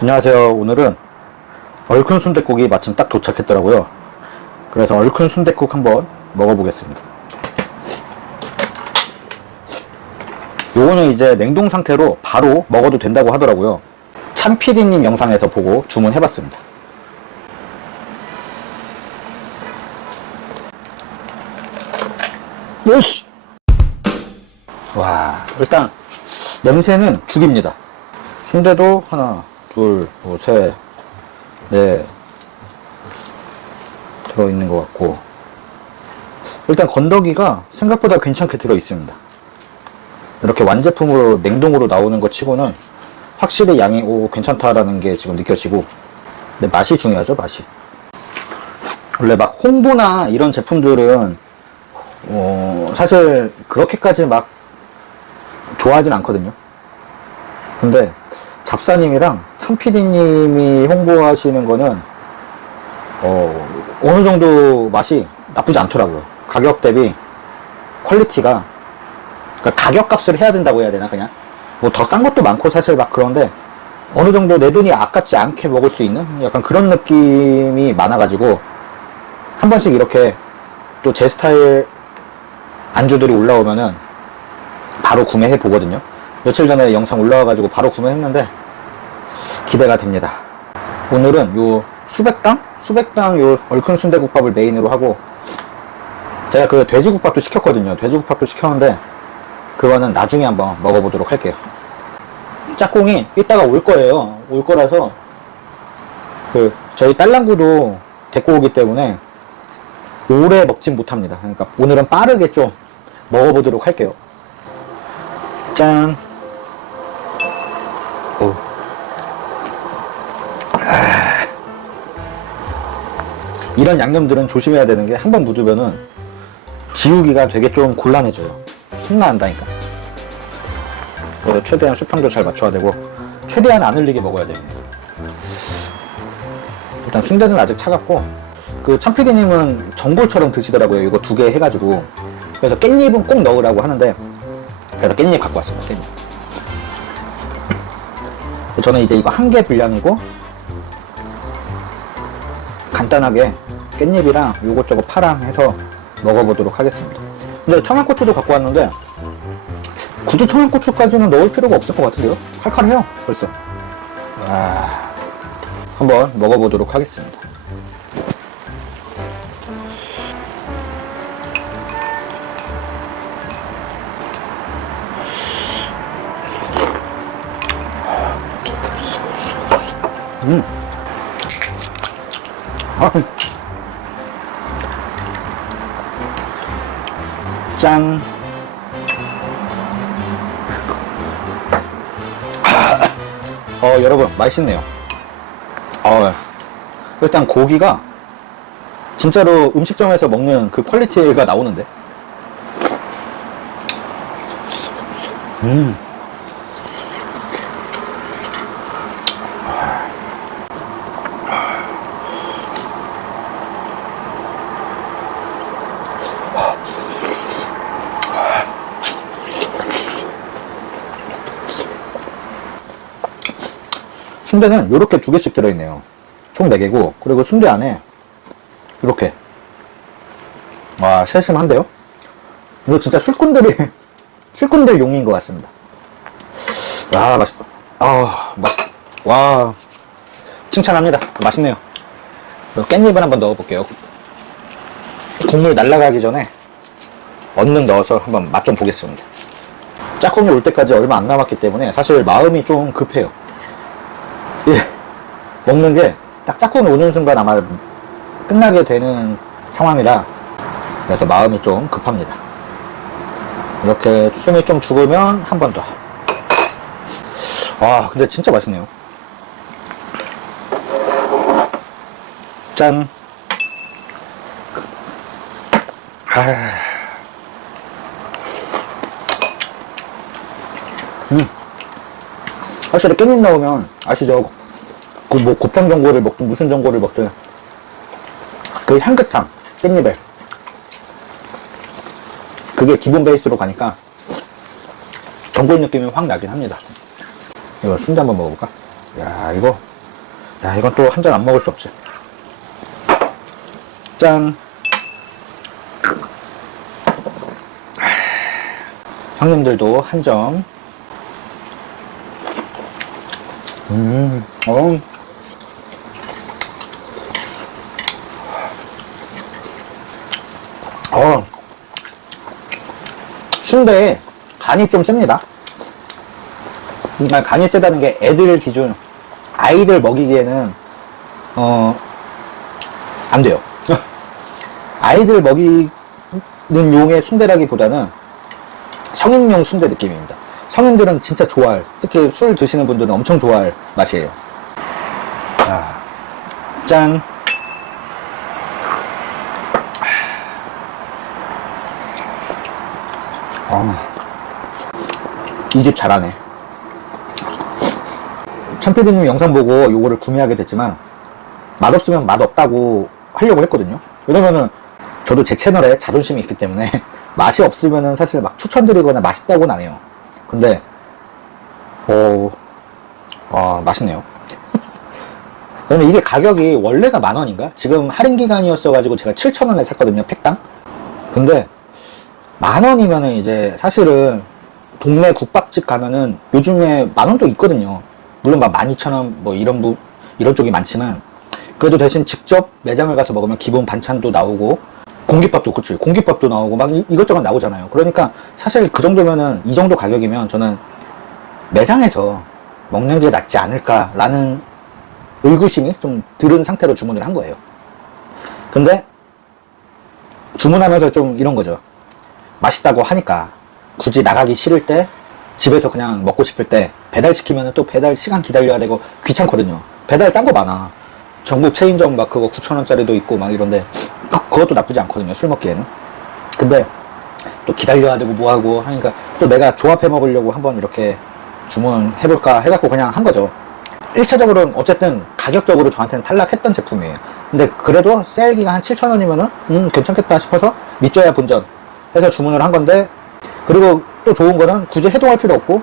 안녕하세요. 오늘은 얼큰 순댓국이 마침 딱 도착했더라고요. 그래서 얼큰 순댓국 한번 먹어보겠습니다. 요거는 이제 냉동 상태로 바로 먹어도 된다고 하더라고요. 참피디님 영상에서 보고 주문해봤습니다. 요시! 와, 일단 냄새는 죽입니다. 순대도 하나, 둘, 뭐, 셋, 넷 들어있는 것 같고 일단 건더기가 생각보다 괜찮게 들어있습니다. 이렇게 완제품으로 냉동으로 나오는 것 치고는 확실히 양이 오 괜찮다라는 게 지금 느껴지고 근데 맛이 중요하죠 맛이 원래 막 홍보나 이런 제품들은 어, 사실 그렇게까지 막 좋아하진 않거든요. 근데 잡사님이랑 참피디님이 홍보하시는 거는 어, 어느 정도 맛이 나쁘지 않더라고요. 가격 대비 퀄리티가 그러니까 가격 값을 해야 된다고 해야 되나 그냥 뭐 더 싼 것도 많고 사실 막 그런데 어느 정도 내 돈이 아깝지 않게 먹을 수 있는 약간 그런 느낌이 많아가지고 한 번씩 이렇게 또 제 스타일 안주들이 올라오면은 바로 구매해 보거든요. 며칠 전에 영상 올라와가지고 바로 구매했는데 기대가 됩니다. 오늘은 요 수백당? 수백당 요 얼큰 순대국밥을 메인으로 하고 제가 그 돼지국밥도 시켰거든요. 돼지국밥도 시켰는데 그거는 나중에 한번 먹어보도록 할게요. 짝꿍이 이따가 올 거예요. 올 거라서 그 저희 딸랑구도 데리고 오기 때문에 오래 먹진 못합니다. 그러니까 오늘은 빠르게 좀 먹어보도록 할게요. 짠. 오. 아. 이런 양념들은 조심해야 되는 게 한 번 묻으면은 지우기가 되게 좀 곤란해져요. 혼나한다니까. 그래서 최대한 수평도 잘 맞춰야 되고 최대한 안 흘리게 먹어야 됩니다. 일단 순대는 아직 차갑고 그 참피디님은 전골처럼 드시더라고요. 이거 두 개 해가지고 그래서 깻잎은 꼭 넣으라고 하는데 그래서 깻잎 갖고 왔습니다. 깻잎. 저는 이제 이거 한 개 분량이고 간단하게 깻잎이랑 요것저것 파랑 해서 먹어보도록 하겠습니다. 근데 청양고추도 갖고 왔는데 굳이 청양고추까지는 넣을 필요가 없을 것 같은데요? 칼칼해요 벌써. 와, 한번 먹어보도록 하겠습니다. 음. 아. 짠. 아. 어, 여러분, 맛있네요. 어, 일단 고기가 진짜로 음식점에서 먹는 그 퀄리티가 나오는데. 음. 순대는 이렇게 두 개씩 들어있네요. 총 4개고, 그리고 순대 안에 이렇게. 와, 세심한데요? 이거 진짜 술꾼들이, 술꾼들 용인 것 같습니다. 와, 맛있다. 아, 맛있다. 와, 칭찬합니다. 맛있네요. 깻잎을 한번 넣어볼게요. 국물 날아가기 전에 얼른 넣어서 한번 맛 좀 보겠습니다. 짝꿍이 올 때까지 얼마 안 남았기 때문에 사실 마음이 좀 급해요. 예, 먹는 게 딱 짝꿍이 오는 순간 아마 끝나게 되는 상황이라 그래서 마음이 좀 급합니다. 이렇게 숨이 좀 죽으면 한 번 더. 와, 근데 진짜 맛있네요. 짠. 아. 음. 확실히 깻잎 나오면 아시죠? 그 뭐 곱창 전골을 먹든 무슨 전골을 먹든 그 향긋함 깻잎에 그게 기본 베이스로 가니까 전골 느낌이 확 나긴 합니다. 이거 순대 한번 먹어볼까? 야 이거 야 이건 또 한 잔 안 먹을 수 없지. 짠. 형님들도 한 점. 음, 어. 어. 순대에 간이 좀 셉니다. 간이 세다는 게 애들 기준, 아이들 먹이기에는, 어, 안 돼요. 아이들 먹이는 용의 순대라기보다는 성인용 순대 느낌입니다. 성인들은 진짜 좋아할, 특히 술 드시는 분들은 엄청 좋아할 맛이에요. 자, 짠. 이 집 잘하네. 참피디님 영상 보고 요거를 구매하게 됐지만 맛없으면 맛없다고 하려고 했거든요. 왜냐면은 저도 제 채널에 자존심이 있기 때문에 맛이 없으면은 사실 막 추천드리거나 맛있다고는 안 해요. 근데 어, 아 맛있네요. 왜냐면 이게 가격이 원래가 만 원인가? 지금 할인 기간이었어가지고 제가 7천 원에 샀거든요, 팩당. 근데 만 원이면은 이제 사실은 동네 국밥집 가면은 요즘에 만 원도 있거든요. 물론 막 12,000원 뭐 이런 부, 이런 쪽이 많지만 그래도 대신 직접 매장을 가서 먹으면 기본 반찬도 나오고 공깃밥도 그치 공깃밥도 나오고 막 이- 이것저것 나오잖아요. 그러니까 사실 그 정도면은 이 정도 가격이면 저는 매장에서 먹는 게 낫지 않을까라는 의구심이 좀 들은 상태로 주문을 한 거예요. 근데 주문하면서 좀 이런 거죠. 맛있다고 하니까 굳이 나가기 싫을 때 집에서 그냥 먹고 싶을 때 배달 시키면 또 배달 시간 기다려야 되고 귀찮거든요. 배달 싼거 많아. 전국 체인점 막 그거 9,000원짜리도 있고 막 이런데 그- 그것도 나쁘지 않거든요. 술 먹기에는. 근데 또 기다려야 되고 뭐 하고 하니까 또 내가 조합해 먹으려고 한번 이렇게 주문해볼까 해갖고 그냥 한 거죠. 1차적으로는 어쨌든 가격적으로 저한테는 탈락했던 제품이에요. 근데 그래도 세일기가 한 7,000원이면은 음 괜찮겠다 싶어서 믿져야 본전 해서 주문을 한 건데 그리고 또 좋은 거는 굳이 해동할 필요 없고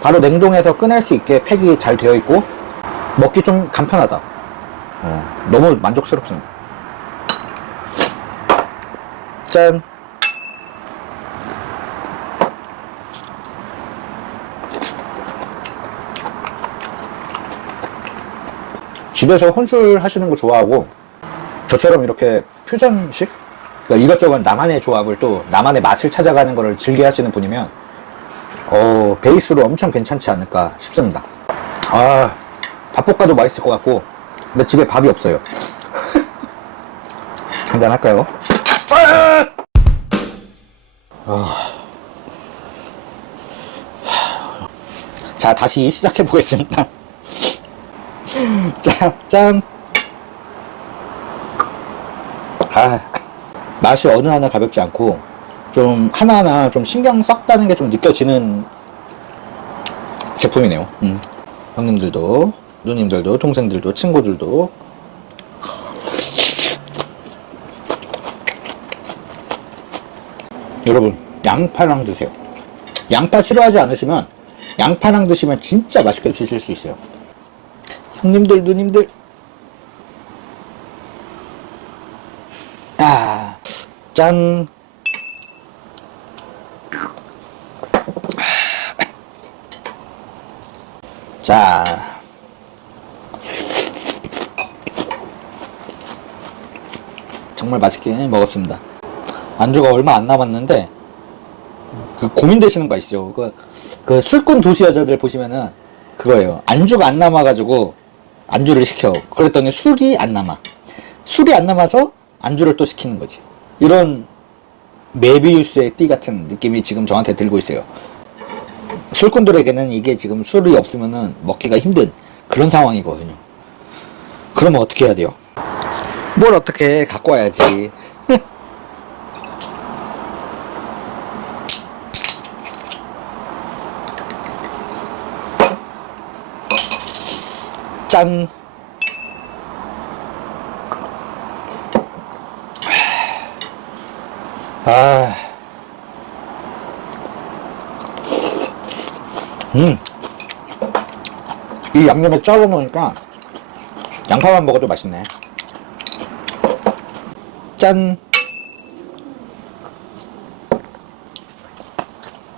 바로 냉동해서 꺼낼 수 있게 팩이 잘 되어 있고 먹기 좀 간편하다. 어, 너무 만족스럽습니다. 짠. 집에서 혼술 하시는 거 좋아하고 저처럼 이렇게 퓨전식 그러니까 이것저것 나만의 조합을 또 나만의 맛을 찾아가는 거를 즐겨 하시는 분이면 어 베이스로 엄청 괜찮지 않을까 싶습니다. 아 밥볶아도 맛있을 것 같고 근데 집에 밥이 없어요. 한잔 할까요? 아. 자 다시 시작해 보겠습니다. 자, 짠. 아, 맛이 어느 하나 가볍지 않고, 좀 하나하나 좀 신경 썼다는 게 좀 느껴지는 제품이네요. 음. 형님들도, 누님들도, 동생들도, 친구들도. 여러분, 양파랑 드세요. 양파 싫어하지 않으시면, 양파랑 드시면 진짜 맛있게 드실 수 있어요. 형님들, 누님들. 아, 짠. 자. 정말 맛있게 먹었습니다. 안주가 얼마 안 남았는데, 그 고민되시는 거 있어요. 그, 그 술꾼 도시 여자들 보시면은 그거예요. 안주가 안 남아가지고 안주를 시켜. 그랬더니 술이 안 남아. 술이 안 남아서 안주를 또 시키는 거지. 이런 메비우스의 띠 같은 느낌이 지금 저한테 들고 있어요. 술꾼들에게는 이게 지금 술이 없으면 먹기가 힘든 그런 상황이거든요. 그러면 어떻게 해야 돼요? 뭘 어떻게 갖고 와야지. 짠! 아. 음. 이 양념에 쩔어 놓으니까 양파만 먹어도 맛있네. 짠.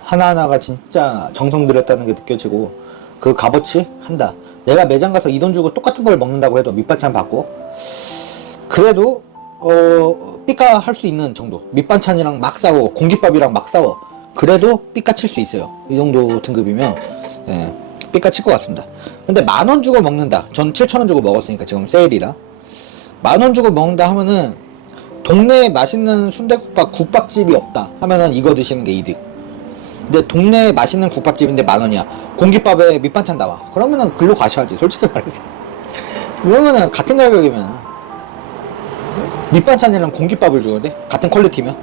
하나하나가 진짜 정성 들였다는 게 느껴지고 그 값어치 한다. 내가 매장 가서 이 돈 주고 똑같은 걸 먹는다고 해도 밑반찬 받고 그래도 어 삐까 할 수 있는 정도. 밑반찬이랑 막 싸워 공깃밥이랑 막 싸워. 그래도 삐까 칠 수 있어요. 이 정도 등급이면 예, 삐까 칠 것 같습니다. 근데 만 원 주고 먹는다. 전 7천 원 주고 먹었으니까 지금 세일이라 만 원 주고 먹는다 하면은 동네에 맛있는 순대국밥 국밥집이 없다 하면은 이거 드시는 게 이득. 근데 동네에 맛있는 국밥집인데 만 원이야. 공깃밥에 밑반찬 나와. 그러면은 글로 가셔야지. 솔직히 말해서. 그러면은 같은 가격이면 밑반찬이랑 공깃밥을 주는데 같은 퀄리티면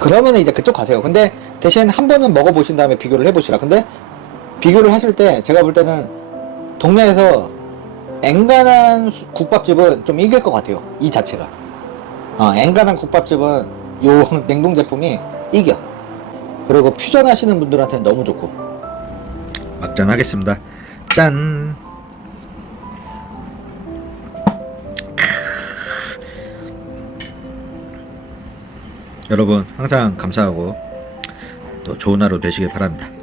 그러면은 이제 그쪽 가세요. 근데 대신 한 번은 먹어보신 다음에 비교를 해보시라. 근데 비교를 하실 때 제가 볼 때는 동네에서 앵간한 수- 국밥집은 좀 이길 것 같아요. 이 자체가. 어, 앵간한 국밥집은 요 냉동 제품이 이겨. 그리고 퓨전 하시는 분들한테는 너무 좋고. 막잔 하겠습니다. 짠. 여러분 항상 감사하고 또 좋은 하루 되시길 바랍니다.